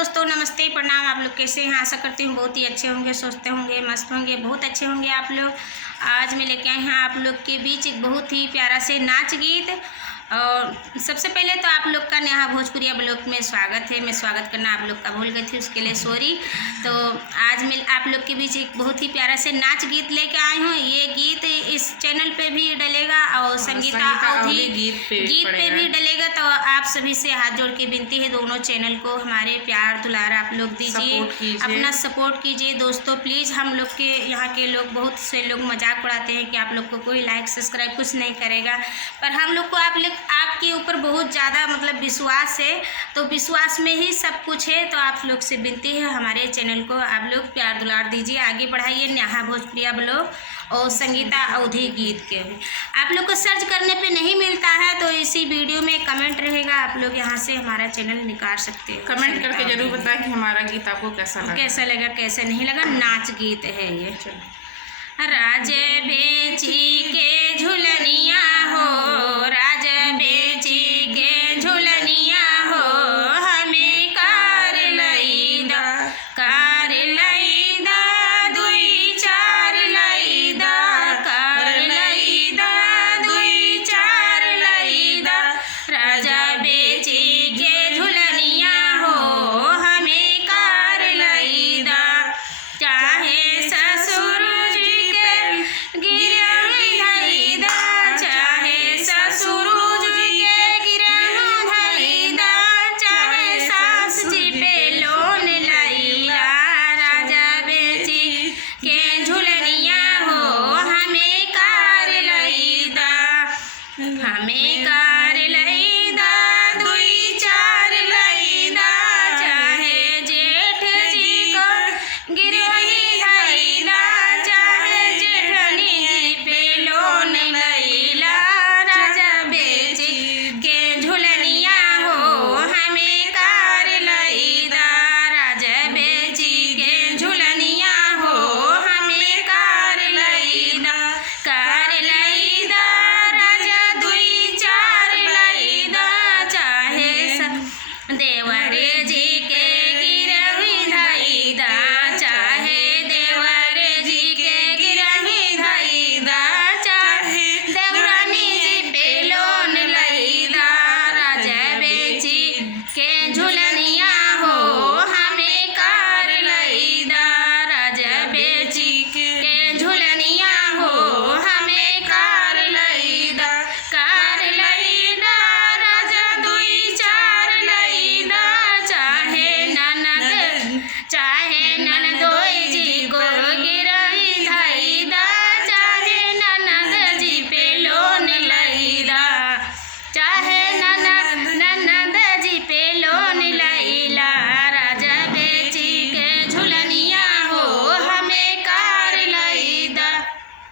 दोस्तों, नमस्ते, प्रणाम। आप लोग कैसे हैं? आशा करती हूँ बहुत ही अच्छे होंगे, स्वस्थ होंगे, मस्त होंगे, बहुत अच्छे होंगे आप लोग। आज मैं लेके आई हूँ आप लोग के बीच एक बहुत ही प्यारा से नाच गीत। और सबसे पहले तो आप लोग का नेहा भोजपुरिया ब्लॉग में स्वागत है। मैं स्वागत करना आप लोग का भूल गई थी, उसके लिए सॉरी। तो आज मैं आप लोग के बीच एक बहुत ही प्यारा से नाच गीत लेके आई हूँ। ये गीत इस चैनल पे भी डलेगा और संगीता अवधी गीत पे भी डलेगा। तो आप सभी से हाथ जोड़ के विनती है, दोनों चैनल को हमारे प्यार दुलार आप लोग दीजिए, अपना सपोर्ट कीजिए दोस्तों प्लीज़। हम लोग के यहाँ के लोग, बहुत से लोग मजाक उड़ाते हैं कि आप लोग को कोई लाइक सब्सक्राइब कुछ नहीं करेगा, पर हम लोग को आपके ऊपर बहुत ज़्यादा विश्वास है। तो विश्वास में ही सब कुछ है। तो आप लोग से विनती है, हमारे चैनल को आप लोग प्यार दुलार दीजिए, आगे बढ़ाइए। नेहा भोजपुरिया ब्लॉग और संगीता अवधी गीत के भी आप लोग को सर्च करने पे नहीं मिलता है, तो इसी वीडियो में कमेंट रहेगा, आप लोग यहाँ से हमारा चैनल निकाल सकते हैं। कमेंट करके जरूर बताएं कि हमारा गीत आपको कैसा लगा, कैसे नहीं लगा। नाच गीत है ये। राजे बेची के झुलनिया हो